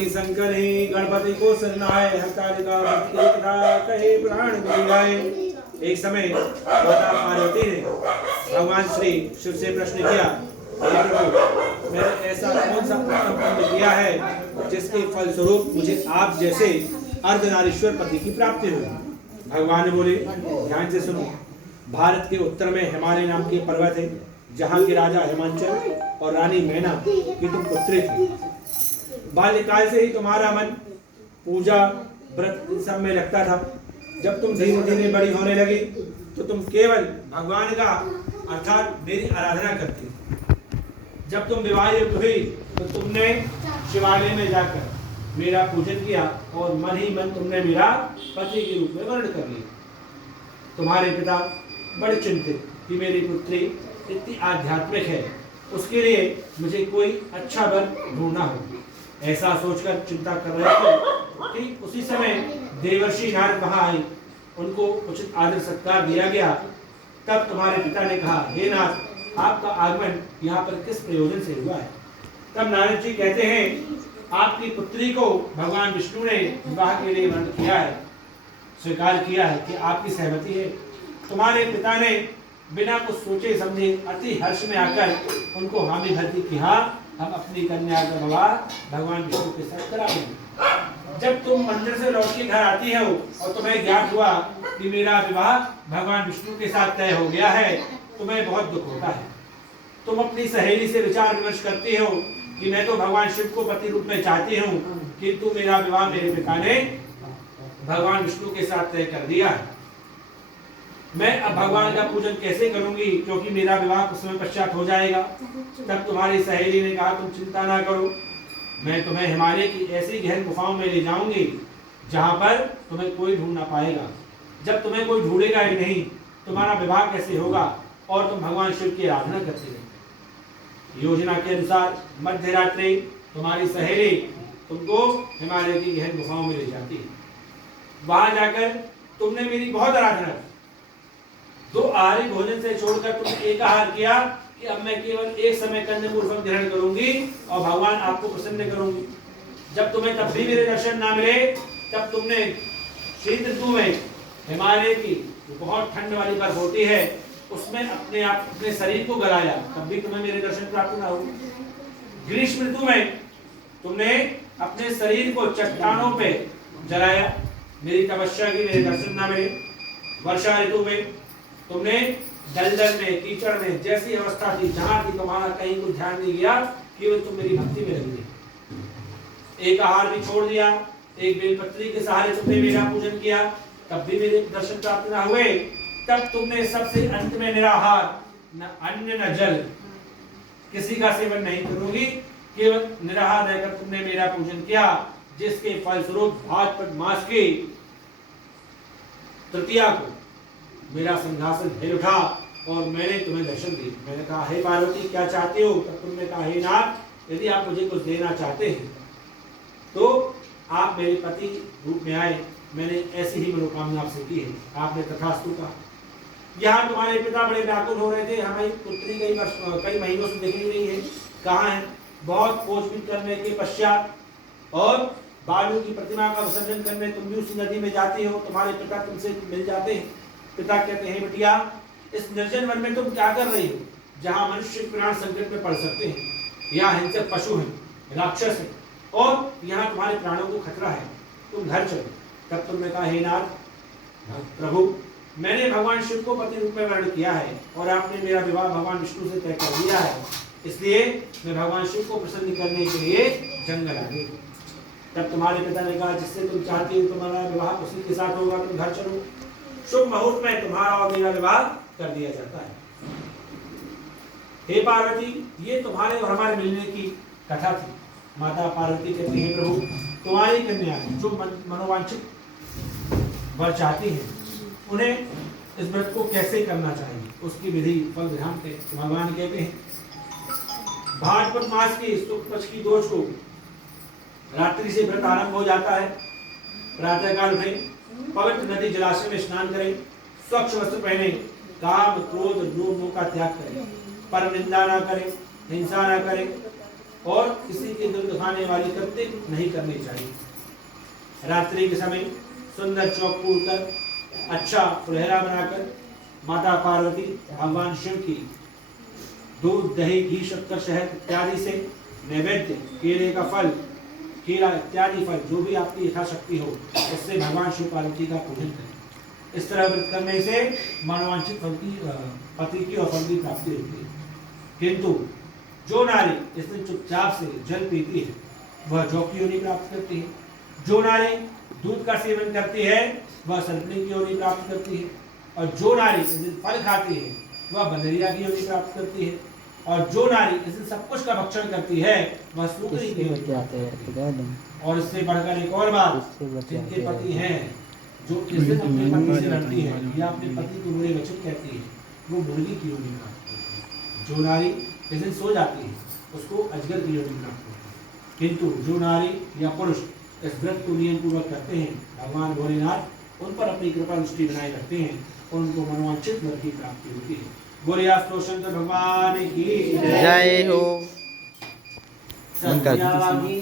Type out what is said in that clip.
आदि शंकर ही गणपति को शरणाय, हरतालिका एकता कहे प्राण विराय। एक समय माता पार्वती ने भगवान श्री शिव से प्रश्न किया, हे प्रभु, मैंने ऐसा कौन सा उत्तम कर्म किया है जिसके फलस्वरूप मुझे आप जैसे अर्धनारीश्वर पति की प्राप्ति हुई। भगवान ने बोले, ध्यान से सुनो। भारत के उत्तर में हिमालय नाम के पर्वत है, जहाँ के राजा हिमांचल और रानी मैना की तुम पुत्री थी। बाल्यकाल से ही तुम्हारा मन पूजा व्रत इन सब में लगता था। जब तुम धीरे धीरे बड़ी होने लगी तो तुम केवल भगवान का अर्थात मेरी आराधना करती। जब तुम विवाहित हुई तो तुमने शिवालय में जाकर मेरा पूजन किया और मन ही मन तुमने मेरा पति के रूप में वर्ण कर लिया। तुम्हारे पिता बड़े चिंतित कि मेरी पुत्री इतनी आध्यात्मिक है, उसके लिए मुझे कोई अच्छा वर ढूंढना हो। ऐसा सोचकर चिंता कर रहे थे कि उसी समय देवर्षि नारद वहां आए, उनको उचित आदर सत्कार दिया गया। तब तुम्हारे पिता ने कहा, हे नाथ, आपका आगमन यहाँ पर किस प्रयोजन से हुआ है? तब नारद जी कहते हैं, आपकी पुत्री को भगवान विष्णु ने विवाह के लिए वर्ण किया है, स्वीकार किया है कि आपकी सहमति है। तुम्हारे पिता ने बिना कुछ सोचे समझे अति हर्ष में आकर उनको हामी भरती कि हाँ, हम अपनी कन्या का विवाह भगवान विष्णु के साथ करा देंगे। जब तुम मंदिर से लौट के घर आती हो और तुम्हें ज्ञात हुआ कि मेरा विवाह भगवान विष्णु के साथ तय हो गया है, तुम्हें बहुत दुख होता है। तुम अपनी सहेली से विचार विमर्श करती हो कि मैं तो भगवान शिव को पति रूप में चाहती हूँ, किंतु मेरा विवाह मेरे पिता ने भगवान विष्णु के साथ तय कर दिया है। मैं अब भगवान का पूजन कैसे करूंगी, क्योंकि मेरा विवाह कुछ समय पश्चात हो जाएगा। तब तुम्हारी सहेली ने कहा, तुम चिंता ना करो, मैं तुम्हें हिमालय की ऐसी गहन गुफाओं में ले जाऊंगी जहां पर तुम्हें कोई ढूंढ ना पाएगा। जब तुम्हें कोई ढूंढेगा ही नहीं, तुम्हारा विवाह कैसे होगा और तुम भगवान शिव की आराधना करते रहे। योजना के अनुसार मध्य रात्रि तुम्हारी सहेली तुमको हिमालय की गहन गुफाओं में ले जाती है। वहां जाकर तुमने मेरी बहुत आराधना की। 2 आहारी भोजन से छोड़कर तुमने एक आहार किया कि अब मैं केवल एक समय कंदमूल ग्रहण करूंगी और भगवान आपको प्रसन्न करूंगी। जब तुम्हें तब भी मेरे दर्शन ना मिले, तब तुमने शीत ऋतु में हिमालय की बहुत ठंड वाली बर्फ होती है, उसमें अपने शरीर को गलाया, तब भी तुम्हें मेरे दर्शन प्राप्त ना हुए। ग्रीष्म ऋतु में तुमने अपने शरीर को चट्टानों पे जलाया, मेरी तपस्या की मेरे दर्शन ना मिले। वर्षा ऋतु में तुमने दलदल में, कीचड़ में, जैसी अवस्था थी जहां थी तुम्हारा कहीं कुछ ध्यान नहीं गया, केवल तुम मेरी भक्ति में लगी रही। एक आहार भी छोड़ दिया, एक बेलपत्री के सहारे तुमने मेरा पूजन किया, तब भी मेरे दर्शन प्राप्त ना हुए। तब तुमने सबसे अंत में निराहार, न अन्न न जल, किसी का सेवन नहीं करूंगी, केवल निराहार रहकर तुमने मेरा पूजन किया, जिसके फलस्वरूप भाद्रपद मास की तृतीया को मेरा सिंहासन हिल उठा और मैंने तुम्हें दर्शन दिए। मैंने कहा, हे पार्वती, क्या चाहते हो? तब तुमने कहा, हे नाथ, यदि आप मुझे कुछ देना चाहते हैं तो आप मेरे पति रूप में आए, मैंने ऐसी ही मनोकामना आपसे की है। आपने तथास्तु कहा। यहाँ तुम्हारे पिता बड़े व्याकुल हो रहे थे, हमारी पुत्री कई महीनों से देखी नहीं है, कहाँ है? बहुत खोजबीन करने के पश्चात और बालू की प्रतिमा का विसर्जन करने तुम भी उसी नदी में जाती हो, तुम्हारे पिता तुमसे मिल जाते हैं। पिता कहते हैं, बिटिया, इस निर्जन वन में तुम क्या कर रही हो, जहाँ मनुष्य प्राण संकट में पड़ सकते हैं? यहाँ हिंसक पशु हैं, राक्षस हैं और यहाँ तुम्हारे प्राणों को खतरा है, तुम घर चलो। तब तुमने कहा, हे नाथ प्रभु, मैंने भगवान शिव को पति रूप में वर्ण किया है और आपने मेरा विवाह भगवान विष्णु से तय कर दिया है, इसलिए मैं भगवान शिव को प्रसन्न करने के लिए जंगल आ गई। तब तुम्हारे पिता ने कहा, जिससे तुम चाहती हो तुम्हारा विवाह उसी के साथ होगा, तुम घर चलो। शुभ मुहूर्त में तुम्हारा और मेरा विवाह कर दिया जाता है। हे पार्वती, ये तुम्हारे और हमारे मिलने की कथा थी। माता पार्वती कहती है, प्रभु, तुम्हारी कन्या जो मनोवांछित वर चाहती है, उन्हें इस व्रत को कैसे करना चाहिए, उसकी विधि फल विधान के भगवान कहते हैं। भाद्रपद मास की शुक्ल पक्ष की दोष को रात्रि से व्रत आरंभ हो जाता है। प्रातःकाल उठें, पवित्र नदी जलाशय में स्नान करें, स्वच्छ वस्त्र पहने, काम क्रोध लोभ मोह का त्याग करें, पर निंदा ना करें, हिंसा ना करें, और किसी के दिल दुखाने वाली कृत्य नहीं करनी चाहिए। रात्रि के समय सुंदर चौक पूरकर अच्छा सुनहरा बनाकर माता पार्वती भगवान शिव की दूध दही घी शक्कर शहद इत्यादि से नैवेद्य केले का फल केला इत्यादि फल जो भी आपकी यथाशक्ति हो उससे भगवान शिव पार्वती का पूजन करें। इस तरह व्रत करने से मनोवांछित फल की पति की और फल की प्राप्ति होती है। किंतु जो नारी इस दिन चुपचाप से जल पीती है वह जौ की योनि प्राप्त करती है। जो नारी दूध का सेवन करती है वह सर्पणी की योनि प्राप्त करती है। और जो नारी इस दिन फल खाती है वह बदरिया की योनि प्राप्त करती है। और जो नारी इस दिन सब कुछ का भक्षण करती है वह सूकरी की योनि प्राप्त करती है। और इससे बढ़कर एक और बात, जिनके पति हैं जो इस दिन अपने पति से लड़ती है या अपने पति को बुरे वचन कहती है वो मुर्गी की योनि प्राप्त करती है। जो नारी इस दिन सो जाती है उसको अजगर की योनि प्राप्त होती है। किंतु जो नारी या पुरुष इस व्रत को नियम पूर्वक करते हैं भगवान भोलेनाथ उन पर अपनी कृपा दृष्टि बनाए रखते हैं और उनको मनोवांछित वर की प्राप्ति होती है। बोलिए शंकर भगवान की जय हो। सत्यागी